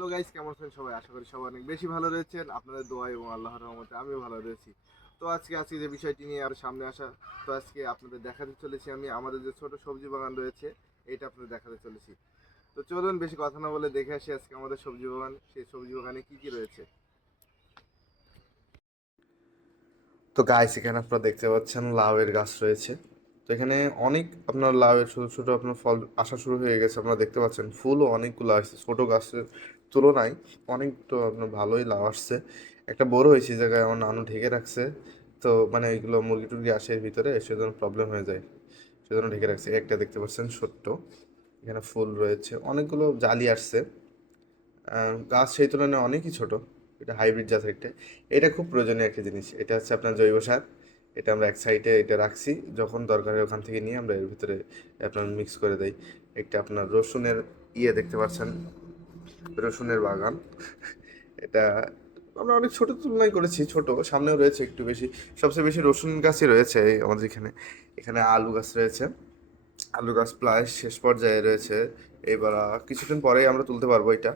Hello guys, কেমন আছেন সবাই? আশা করি সবাই অনেক বেশি ভালো রয়েছেন। আপনাদের দোয়া এবং আল্লাহর রহমতে আমিও ভালো রয়েছি। তো আজকে যে বিষয়টি নিয়ে আর সামনে আসা, তো আজকে আপনাদের দেখাতে চলেছি আমি আমাদের যে ছোট সবজি বাগান রয়েছে, এটা আপনাদের দেখাতে চলেছি। তো চলুন বেশি কথা না বলে দেখে আসি আজকে আমাদের সবজি বাগান, সেই সবজি বাগানে কি কি রয়েছে। তো গাইস, এখানে আপনারা দেখতে পাচ্ছেন লাউয়ের গাছ রয়েছে। তো এখানে অনেক আপনার লাউয়ের ছোট ছোট আপনার ফল আসা শুরু হয়ে গেছে। আপনারা দেখতে পাচ্ছেন ফুলও অনেকগুলো আসছে, ছোট গাছের তুলনায় অনেক তো আপনার ভালোই লাউ আসছে। একটা বড় হয়েছে এই জায়গায় আমার নানু ঢেকে রাখছে। তো মানে এইগুলো মুরগি টুরগি আসে এর ভিতরে, সেজন্য প্রবলেম হয়ে যায়, সেজন্য ঢেকে রাখছে। একটা দেখতে পাচ্ছেন ছোট্ট, এখানে ফুল রয়েছে, অনেকগুলো জালি আসছে। গাছ সেই তুলনায় অনেকই ছোট। এটা হাইব্রিড জাত একটা। এটা খুব প্রয়োজনীয় একটা জিনিস। এটা হচ্ছে আপনার জৈব সার। এটা আমরা এক সাইডে এটা রাখছি, যখন দরকার হয় ওখান থেকে নিয়ে আমরা এর ভিতরে আপনার মিক্স করে দেই। একটা আপনার রসুনের দেখতে পাচ্ছেন, রসুনের বাগান। এটা আমরা অনেক ছোট তুলনায় করেছি, ছোট সামনেও রয়েছে একটু বেশি। সবচেয়ে বেশি রসুন গাছই রয়েছে আমাদের এখানে। এখানে আলু গাছ রয়েছে, আলু গাছ প্রায় শেষ পর্যায়ে রয়েছে। এবার কিছুদিন পরেই আমরা তুলতে পারবো এটা।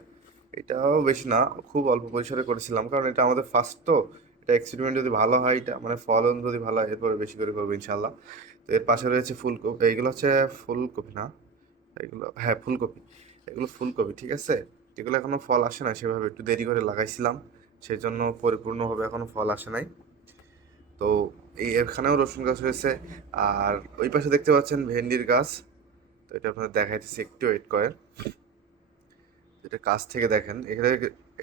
এটাও বেশি না, খুব অল্প পরিসরে করেছিলাম, কারণ এটা আমাদের ফার্স্ট তো। এটা এক্সপেরিমেন্ট যদি ভালো হয়, এটা মানে ফলন যদি ভালো হয়, এরপরে বেশি করে করবো ইনশাল্লাহ। তো এর পাশে রয়েছে ফুলকপি। এইগুলো হচ্ছে ফুলকপি না, এগুলো হ্যাঁ ফুলকপি। এগুলো ফুলকপি, ঠিক আছে। এগুলো এখনো ফল আসে না সেভাবে, একটু দেরি করে লাগাইছিলাম, সেই জন্য পরিপূর্ণভাবে এখনো ফল আসে নাই। তো এই এখানেও রসুন গাছ হয়েছে। আর ওই পাশে দেখতে পাচ্ছেন ভেন্ডির গাছ। তো এটা আপনাদের দেখাইতেছি, একটু ওয়েট করেন। এটা কাছ থেকে দেখেন, এখানে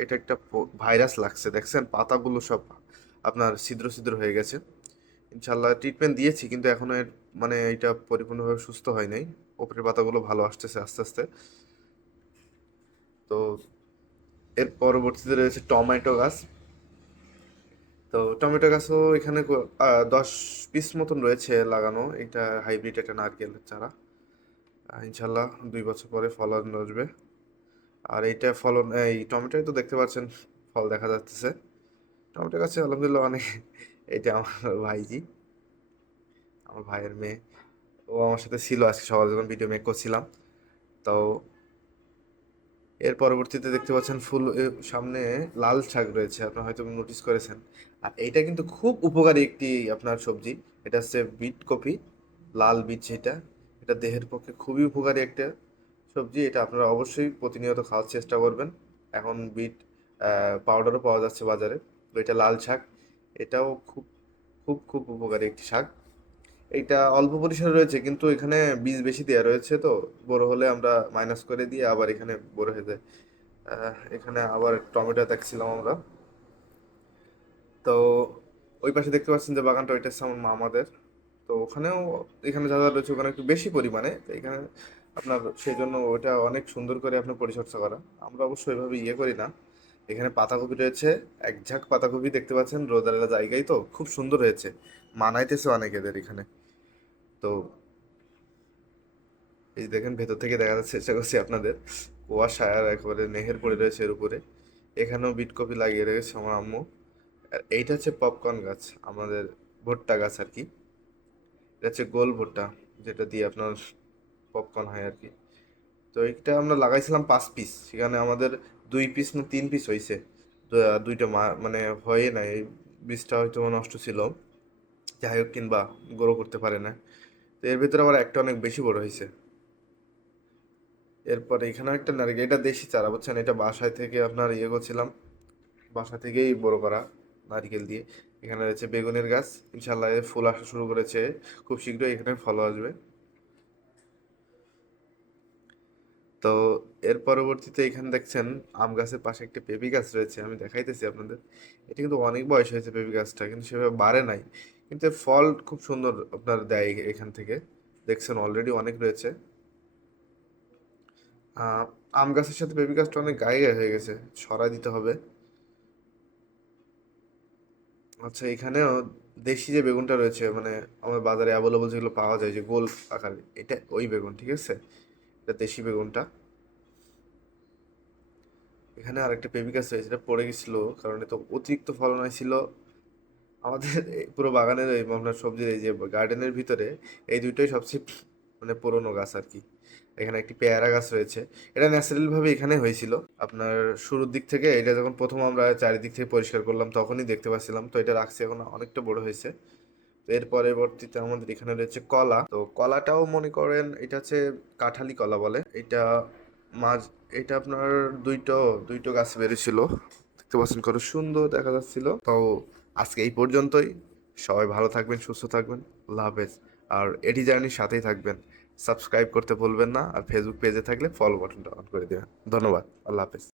এটা একটা ভাইরাস লাগছে, দেখছেন পাতাগুলো সব আপনার ছিদ্র ছিদ্র হয়ে গেছে। ইনশাল্লাহ ট্রিটমেন্ট দিয়েছি, কিন্তু এখনো এর মানে এটা পরিপূর্ণভাবে সুস্থ হয় নাই। উপরের পাতাগুলো ভালো আসতেছে আস্তে আস্তে। তো এর পরবর্তীতে রয়েছে টমেটো গাছ। তো টমেটো গাছও এখানে 10 পিস মতন রয়েছে লাগানো। এটা হাইব্রিড একটা নারকেলের চারা। ইনশাল্লাহ 2 বছর পরে ফলন আসবে। আর এইটা ফলন, এই টমেটোই তো দেখতে পাচ্ছেন ফল দেখা যাচ্ছে। টমেটো গাছে আলহামদুলিল্লাহ অনেক। এটা আমার ভাইজি, আমার ভাইয়ের মেয়ে। ও আমার সাথে ছিল আজকে সকালে যখন ভিডিও মেক করছিলাম। তো এর পরবর্তীতে দেখতে পাচ্ছেন ফুল সামনে লাল শাক রয়েছে, আপনার হয়তো নোটিস করেছেন। আর এইটা কিন্তু খুব উপকারী একটি আপনার সবজি। এটা হচ্ছে বিট কপি, লাল বীজ যেটা। এটা দেহের পক্ষে খুবই উপকারী একটা সবজি। এটা আপনারা অবশ্যই প্রতিনিয়ত খাওয়ার চেষ্টা করবেন। এখন বিট পাউডারও পাওয়া যাচ্ছে বাজারে। তো এটা লাল শাক, এটাও খুব খুব খুব উপকারী একটি শাক। এইটা অল্প পরিসরে রয়েছে, কিন্তু এখানে বীজ বেশি দেওয়া রয়েছে, তো বড় হলে আমরা মাইনাস করে দিয়ে আবার এখানে বড় হয়ে যায়। এখানে আবার টমেটো দেখছিলাম আমরা। তো ওই পাশে দেখতে পাচ্ছেন যে বাগানটা, ওইটা হচ্ছে আমার মামাদের। তো ওখানেও, এখানে যা যা রয়েছে ওখানে একটু বেশি পরিমাণে, তো এখানে আপনার সেই জন্য ওইটা অনেক সুন্দর করে আপনার পরিচর্যা করা। আমরা অবশ্য এভাবে করি না। এখানে পাতাকপি রয়েছে, এক ঝাঁক পাতাকপি দেখতে পাচ্ছেন, রোদালা জায়গায় তো খুব সুন্দর হয়েছে, মানাইতেছে অনেক এদের এখানে। তো এই যে দেখেন, ভেতর থেকে দেখা যাচ্ছে, চেষ্টা করছি আপনাদের, কুয়াশা আর একেবারে নেহের পড়ে রয়েছে এর উপরে। এখানেও বিট কপি লাগিয়ে রেখেছে আমার আম্মু। আর এইটা হচ্ছে পপকর্ন গাছ, আমাদের ভুট্টা গাছ আর কি। এটা হচ্ছে গোল ভুট্টা, যেটা দিয়ে আপনার পপকর্ন হয় আর কি। তো এটা আমরা লাগাইছিলাম 5 পিস, সেখানে আমাদের 2 পিস না 3 পিস হয়েছে। দুইটা মানে হয়ে নাই, এই বীজটা হয়তো নষ্ট ছিল, যাই হোক, কিংবা গ্রো করতে পারে না। তো এর ভিতরে আবার একটা অনেক বেশি বড় হয়েছে। এরপরে এখানেও একটা নারিকেল, এটা দেশি চারা বুঝছেন, এটা বাসায় থেকে আপনার করছিলাম, বাসা থেকেই বড় করা নারকেল দিয়ে। এখানে রয়েছে বেগুনের গাছ, ইনশাল্লাহ এর ফুল আসা শুরু করেছে, খুব শীঘ্রই এখানে ফল আসবে। তো এর পরবর্তীতে এখানে দেখছেন আম গাছের পাশে একটা পেঁপে গাছ রয়েছে, আমি দেখাইতেছি আপনাদের। এটা কিন্তু অনেক বয়স হয়েছে পেঁপে গাছটা, কিন্তু সেভাবে বাড়ে নাই। কিন্তু এর ফল খুব সুন্দর আপনার দেয় এখান থেকে, দেখছেন অলরেডি অনেক রয়েছে। আহ, আম গাছের সাথে পেঁপে গাছটা অনেক গায়ে গায়ে হয়ে গেছে, সরাই দিতে হবে। আচ্ছা, এখানেও দেশি যে বেগুনটা রয়েছে, মানে আমার বাজারে অ্যাভেলেবল যেগুলো পাওয়া যায়, যে গোল আকারে, এটা ওই বেগুন, ঠিক আছে। এটা দেশি বেগুনটা। এখানে আরেকটা পেঁপে গাছ রয়েছে, এটা পড়ে গেছিল, কারণ এত অতিরিক্ত ফলন হয়েছিল আমাদের এই পুরো বাগানের, এই আপনার সবজির এই যে গার্ডেনের ভিতরে এই দুইটাই সবচেয়ে মানে পুরোনো গাছ আর কি। এখানে একটি পেয়ারা গাছ রয়েছে। এটা ন্যাচারাল ভাবে এখানে হয়েছিল। আপনার শুরুর দিক থেকে এটা যখন প্রথম আমরা চারিদিক থেকে পরিষ্কার করলাম তখনই দেখতে পাচ্ছিলাম। তো এটা রাখছি এখন অনেকটা বড় হয়েছে। তো এর পরবর্তীতে আমাদের এখানে রয়েছে কলা। তো কলাটাও মনে করেন এটা হচ্ছে কাঁঠালি কলা বলে। এটা মাঝ এটা আপনার দুইটো দুইটো গাছ বেরিয়েছিল। দেখতে পাচ্ছেন কত সুন্দর দেখা যাচ্ছিল। তো আজকে এই পর্যন্তই। সবাই ভালো থাকবেন, সুস্থ থাকবেন। আল্লাহ হাফেজ। আর এটি জার্নির সাথেই থাকবেন। সাবস্ক্রাইব করতে ভুলবেন না। আর ফেসবুক পেজে থাকলে ফলো বাটনটা অন করে দেবেন। ধন্যবাদ। আল্লাহ হাফেজ।